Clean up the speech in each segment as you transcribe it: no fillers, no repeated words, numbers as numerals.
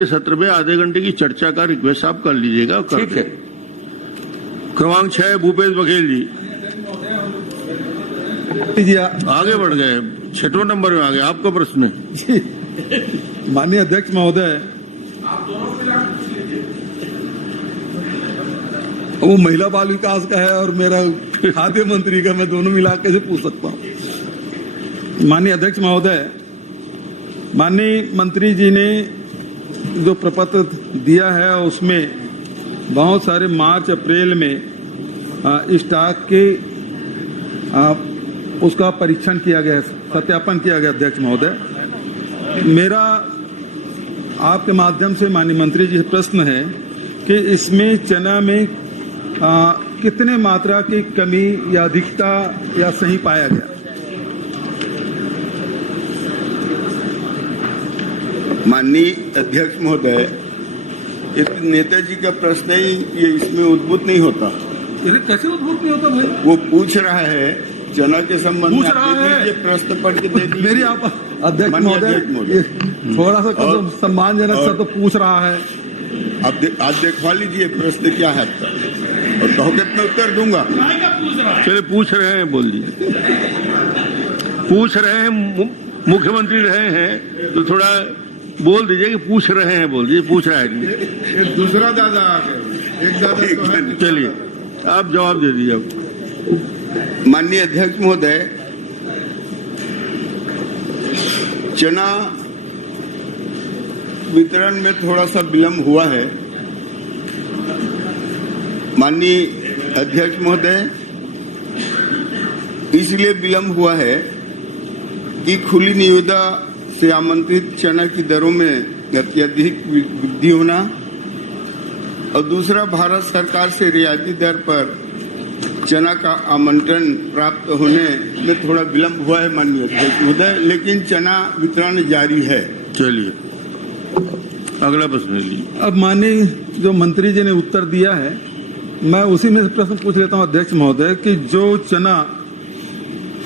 सत्र में आधे घंटे की चर्चा का रिक्वेस्ट आप कर लीजिएगा। ठीक है। क्रमांक 6 भूपेश बघेल जी आगे बढ़ गए, 6वें नंबर में आ गए। आपका प्रश्न है। माननीय अध्यक्ष महोदय, वो महिला बाल विकास का है और मेरा खाद्य मंत्री का, मैं दोनों मिला के पूछ सकता हूँ। माननीय अध्यक्ष महोदय, माननीय मंत्री जी ने जो प्रपत्र दिया है उसमें बहुत सारे मार्च अप्रैल में स्टॉक के उसका परीक्षण किया गया, सत्यापन किया गया। अध्यक्ष महोदय, मेरा आपके माध्यम से माननीय मंत्री जी से प्रश्न है कि इसमें चना में कितने मात्रा की कमी या अधिकता या सही पाया गया? माननीय अध्यक्ष महोदय, इस नेताजी का प्रश्न ही ये इसमें उद्भूत नहीं होता। कैसे उद्भूत नहीं होता भाई? वो पूछ रहा है चना के संबंध में, ये प्रश्न पढ़ के दे दीजिए। मेरी आप अध्यक्ष महोदय थोड़ा सा सम्मानजनक सा तो पूछ रहा है। आप देखवा लीजिए प्रश्न क्या है आपका, और कहो कितना उत्तर दूंगा। चलिए, पूछ रहे हैं, बोल दीजिए। पूछ रहे हैं, मुख्यमंत्री रहे हैं तो थोड़ा बोल दीजिए कि पूछ रहे हैं, बोल दीजिए। पूछ रहा है एक दूसरा दादा आ गया, एक दादा तो है। चलिए, आप जवाब दे दीजिए। माननीय अध्यक्ष महोदय, चना वितरण में थोड़ा सा विलम्ब हुआ है। माननीय अध्यक्ष महोदय, इसलिए विलम्ब हुआ है कि खुली निविदा से आमंत्रित चना की दरों में अत्यधिक वृद्धि होना और दूसरा भारत सरकार से रियायती दर पर चना का आमंत्रण प्राप्त होने में थोड़ा विलम्ब हुआ है माननीय अध्यक्ष महोदय, लेकिन चना वितरण जारी है। चलिए, अगला प्रश्न लीजिए। अब माननीय जो मंत्री जी ने उत्तर दिया है, मैं उसी में से प्रश्न पूछ लेता हूं अध्यक्ष महोदय कि जो चना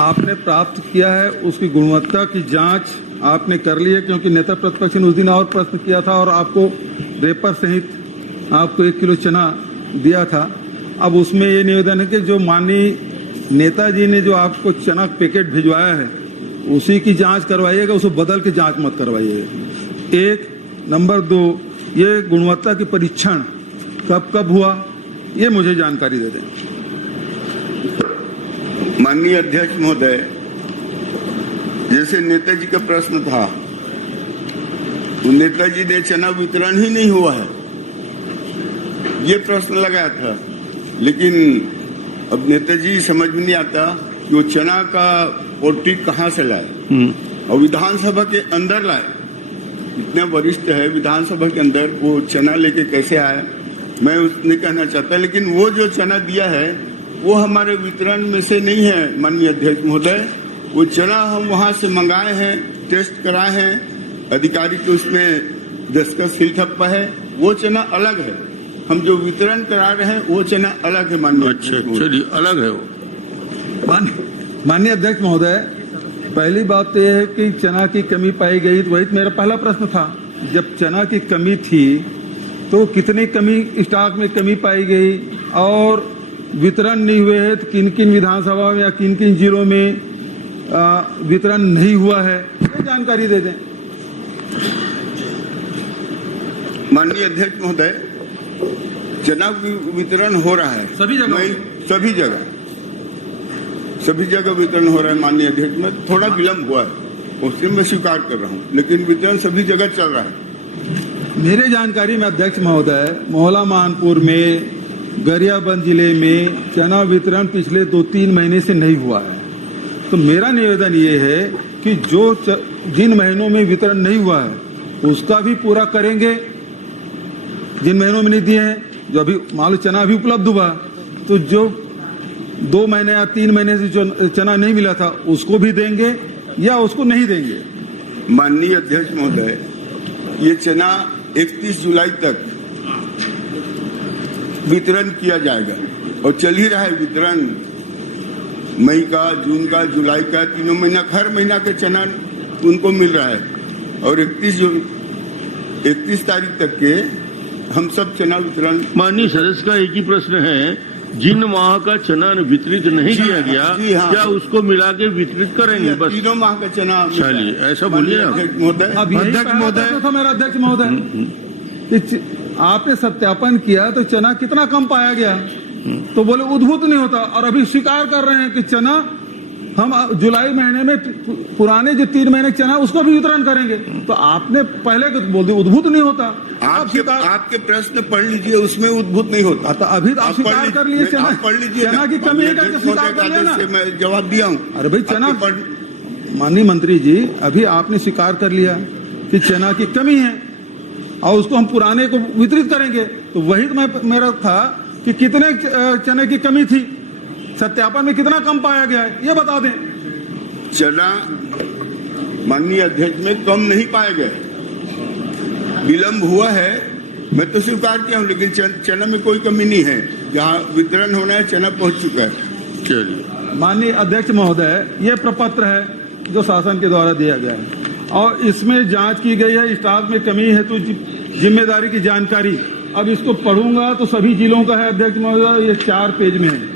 आपने प्राप्त किया है उसकी गुणवत्ता की जांच आपने कर ली है? क्योंकि नेता प्रतिपक्ष ने उस दिन और प्रश्न किया था और आपको रेपर सहित आपको 1 किलो चना दिया था। अब उसमें ये निवेदन है कि जो माननीय नेताजी ने जो आपको चना पैकेट भिजवाया है उसी की जांच करवाइएगा, उसको बदल के जांच मत करवाइएगा। 1 नंबर 2, ये गुणवत्ता की परीक्षण कब हुआ, ये मुझे जानकारी दे दें। माननीय अध्यक्ष महोदय, जैसे नेताजी का प्रश्न था, तो नेताजी ने चना वितरण ही नहीं हुआ है ये प्रश्न लगाया था, लेकिन अब नेताजी समझ में नहीं आता कि वो चना का पोटी कहाँ से लाए और विधानसभा के अंदर लाए। इतने वरिष्ठ है विधानसभा के अंदर, वो चना लेके कैसे आए मैं उसने कहना चाहता, लेकिन वो जो चना दिया है वो हमारे वितरण में से नहीं है माननीय अध्यक्ष महोदय। वो चना हम वहां से मंगाए हैं, टेस्ट कराए हैं, अधिकारी को उसमें दस्तखत सील थप्पा है, वो चना अलग है। हम जो वितरण करा रहे हैं वो चना अलग है माननीय। अच्छा, चलिए, अलग है वो। माननीय अध्यक्ष महोदय, पहली बात तो यह है कि चना की कमी पाई गई, तो वही मेरा पहला प्रश्न था। जब चना की कमी थी तो कितनी कमी स्टॉक में कमी पाई गई और वितरण नहीं हुए हैं तो किन किन विधानसभा में या किन किन जिलों में वितरण नहीं हुआ है, ये जानकारी दे दें। माननीय अध्यक्ष महोदय, चना वितरण हो रहा है सभी जगह वितरण हो रहा है माननीय अध्यक्ष में। थोड़ा विलम्ब हुआ है, उससे मैं स्वीकार कर रहा हूँ, लेकिन वितरण सभी जगह चल रहा है। मेरे जानकारी में अध्यक्ष महोदय, मोहला मानपुर में, गरियाबंद जिले में चना वितरण पिछले 2-3 महीने से नहीं हुआ है। तो मेरा निवेदन ये है कि जो जिन महीनों में वितरण नहीं हुआ है उसका भी पूरा करेंगे। जिन महीनों में नहीं दिए हैं, जो अभी मान लो चना अभी उपलब्ध हुआ, तो जो 2 महीने या 3 महीने से जो चना नहीं मिला था उसको भी देंगे या उसको नहीं देंगे? माननीय अध्यक्ष महोदय, ये चना 31 जुलाई तक वितरण किया जाएगा और चल ही रहा है वितरण। मई का, जून का, जुलाई का, 3 महीना, हर महीना के चना उनको मिल रहा है और 31 तारीख तक के हम सब चना वितरण। माननीय सदस्य का एक ही प्रश्न है, जिन माह का चना वितरित नहीं किया गया, जी हाँ। क्या उसको मिला के वितरित करेंगे? बस तीनों माह का चना। चलिए, ऐसा बोलिए ना। अध्यक्ष महोदय, अब यही अध्यक्ष पहला महोदय, प्रश्न था मेरा अध्यक्ष महोदय कि आपने सत्यापन किया तो चना कितना कम पाया गया, तो बोले उद्भूत नहीं होता, और अभी स्वीकार कर रहे हैं कि चना हम जुलाई महीने में पुराने जो 3 महीने चना उसको भी वितरण करेंगे। तो आपने पहले बोल दिया उद्भूत नहीं होता। आपके प्रश्न पढ़ लीजिए, उसमें उद्भूत नहीं होता। तो अभी तो आप स्वीकार कर लिए चना, पढ़ लीजिए, चना की कमी है करके स्वीकार कर लिया ना। मैं जवाब दिया हूँ। अरे भाई चना, माननीय मंत्री जी अभी आपने स्वीकार कर लिया कि चना की कमी है और उसको हम पुराने को वितरित करेंगे। तो वही तो मेरा था कि कितने चने की कमी थी, सत्यापन में कितना कम पाया गया है, ये बता दें। चना माननीय अध्यक्ष में कम नहीं पाए गए, विलम्ब हुआ है, मैं तो स्वीकार किया हूँ, लेकिन चना में कोई कमी नहीं है। जहाँ वितरण होना है चना पहुंच चुका है। चलिए, माननीय अध्यक्ष महोदय, ये प्रपत्र है जो शासन के द्वारा दिया गया है और इसमें जांच की गई है स्टाफ में कमी हेतु जिम्मेदारी की जानकारी। अब इसको पढ़ूंगा तो सभी जिलों का है अध्यक्ष महोदय, ये 4 पेज में है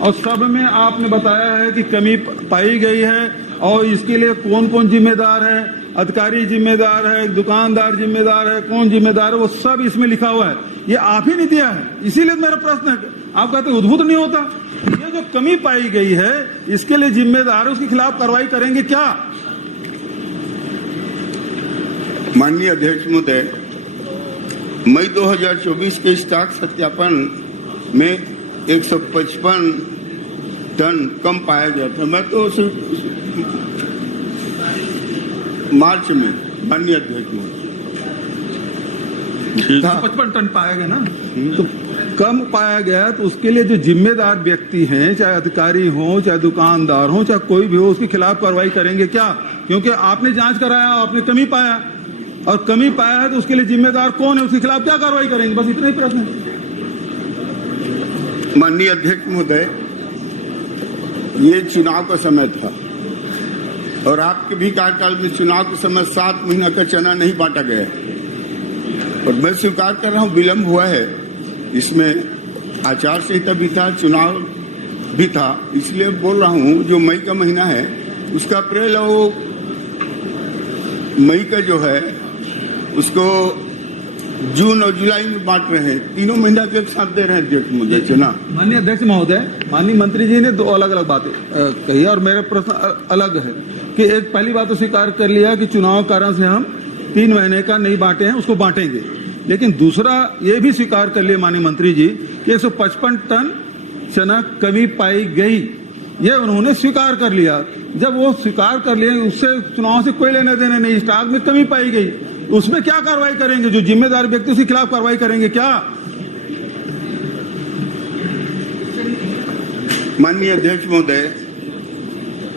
और सब में आपने बताया है कि कमी पाई गई है और इसके लिए कौन कौन जिम्मेदार है, अधिकारी जिम्मेदार है, दुकानदार जिम्मेदार है, कौन जिम्मेदार है, वो सब इसमें लिखा हुआ है। ये आप ही नहीं दिया है, इसीलिए मेरा प्रश्न है। आप कहते उद्भूत नहीं होता। ये जो कमी पाई गई है इसके लिए जिम्मेदार है, उसके खिलाफ कार्रवाई करेंगे क्या? माननीय अध्यक्ष महोदय, मई 2024 के स्टॉक सत्यापन में 155 टन कम पाया गया था। मैं तो मार्च में, माननीय अध्यक्ष महोदय, 55 टन पाया गया ना, तो कम पाया गया तो उसके लिए जो जिम्मेदार व्यक्ति हैं, चाहे अधिकारी हो, चाहे दुकानदार हो, चाहे कोई भी हो, उसके खिलाफ कार्रवाई करेंगे क्या? क्योंकि आपने जांच कराया, आपने कमी पाया और कमी पाया है तो उसके लिए जिम्मेदार कौन है, उसके खिलाफ क्या कार्रवाई करेंगे? बस इतना ही प्रश्न है। माननीय अध्यक्ष महोदय, ये चुनाव का समय था और आपके भी कार्यकाल में चुनाव के समय 7 महीना का चना नहीं बांटा गया और मैं स्वीकार कर रहा हूँ विलम्ब हुआ है। इसमें आचार संहिता भी था, चुनाव भी था, इसलिए बोल रहा हूँ जो मई का महीना है उसका अप्रैल और मई का जो है उसको जून और जुलाई में बांट रहे हैं, तीनों महीना के एक साथ दे रहे हैं अध्यक्ष महोदय चना। माननीय अध्यक्ष महोदय, माननीय मंत्री जी ने 2 अलग-अलग बातें कही और मेरा प्रश्न अलग है कि एक पहली बात तो स्वीकार कर लिया कि चुनाव कारण से हम 3 महीने का नहीं बांटे हैं, उसको बांटेंगे, लेकिन दूसरा ये भी स्वीकार कर लिया माननीय मंत्री जी कि 155 टन चना कमी पाई गई, ये उन्होंने स्वीकार कर लिया। जब वो स्वीकार कर लिए, उससे चुनाव से कोई लेने देने नहीं, स्टॉक में कमी पाई गई, उसमें क्या कार्रवाई करेंगे? जो जिम्मेदार व्यक्ति उसके खिलाफ कार्रवाई करेंगे क्या? माननीय अध्यक्ष महोदय,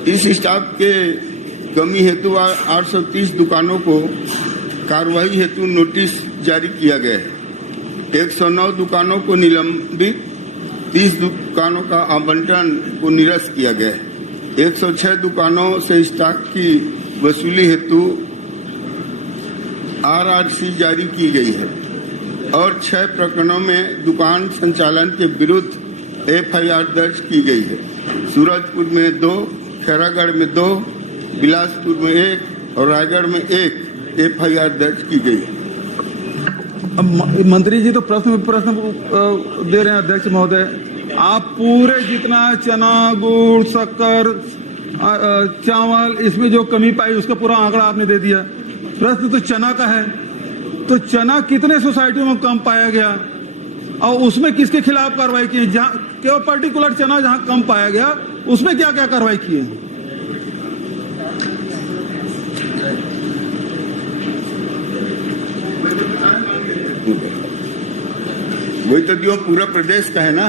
इस स्टाफ के कमी हेतु 830 दुकानों को कार्रवाई हेतु नोटिस जारी किया गया है। 109 दुकानों को निलंबित, 30 दुकानों का आवंटन को निरस्त किया गया है। 106 दुकानों से स्टॉक की वसूली हेतु RRC जारी की गई है और 6 प्रकरणों में दुकान संचालन के विरुद्ध FIR दर्ज की गई है। सूरजपुर में 2, खैरागढ़ में 2, बिलासपुर में 1 और रायगढ़ में 1 FIR दर्ज की गई है। अब मंत्री जी तो प्रश्न दे रहे हैं अध्यक्ष महोदय, आप पूरे जितना चना, गुड़, शक्कर, चावल, इसमें जो कमी पाई उसका पूरा आंकड़ा आपने दे दिया। प्रश्न तो चना का है, तो चना कितने सोसाइटियों में कम पाया गया और उसमें किसके खिलाफ कार्रवाई की? जहाँ केवल पर्टिकुलर चना जहाँ कम पाया गया उसमें क्या क्या कार्रवाई की है? वही तो जो पूरा प्रदेश का है ना।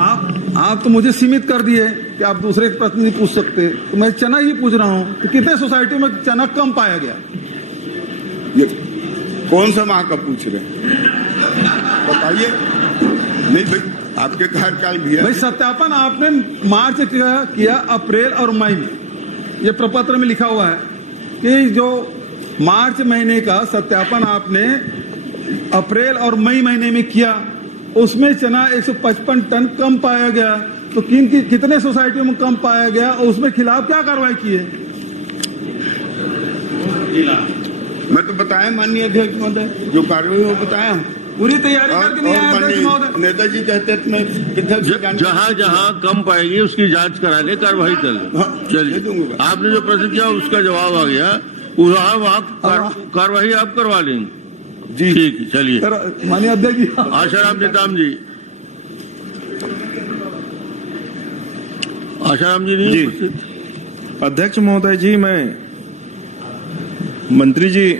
आप तो मुझे सीमित कर दिए कि आप दूसरे प्रश्न नहीं पूछ सकते, तो मैं चना ही पूछ रहा हूँ कि कितने सोसाइटी में चना कम पाया गया? ये कौन सा माह का पूछ रहे हैं बताइए। नहीं भाई, आपके कार्यकाल भी है भाई। सत्यापन आपने मार्च किया, अप्रैल और मई में, ये प्रपत्र में लिखा हुआ है कि जो मार्च महीने का सत्यापन आपने अप्रैल और मई महीने में किया, उसमें चना 155 टन कम पाया गया। तो कितने सोसाइटियों में कम पाया गया और उसमें खिलाफ क्या कार्रवाई की है? मैं तो बताया माननीय अध्यक्ष महोदय, जो कार्रवाई वो बताया हूँ। पूरी तैयारी करके नहीं आया अध्यक्ष महोदय। नेताजी कहते थे मैं जहाँ जहाँ कम पाएगी उसकी जांच करा ले, कार्रवाई कर ले। हाँ, दे चलिए, दूंगा। आपने जो प्रश्न किया उसका जवाब आ गया, वहाँ कार्रवाई आप करवा लेंगे। जी ठीक है, चलिए। सर माननीय अध्यक्ष जी, आशाराम नेताम जी, आशाराम जी नहीं जी। उपस्थित? अध्यक्ष महोदय जी, मैं मंत्री जी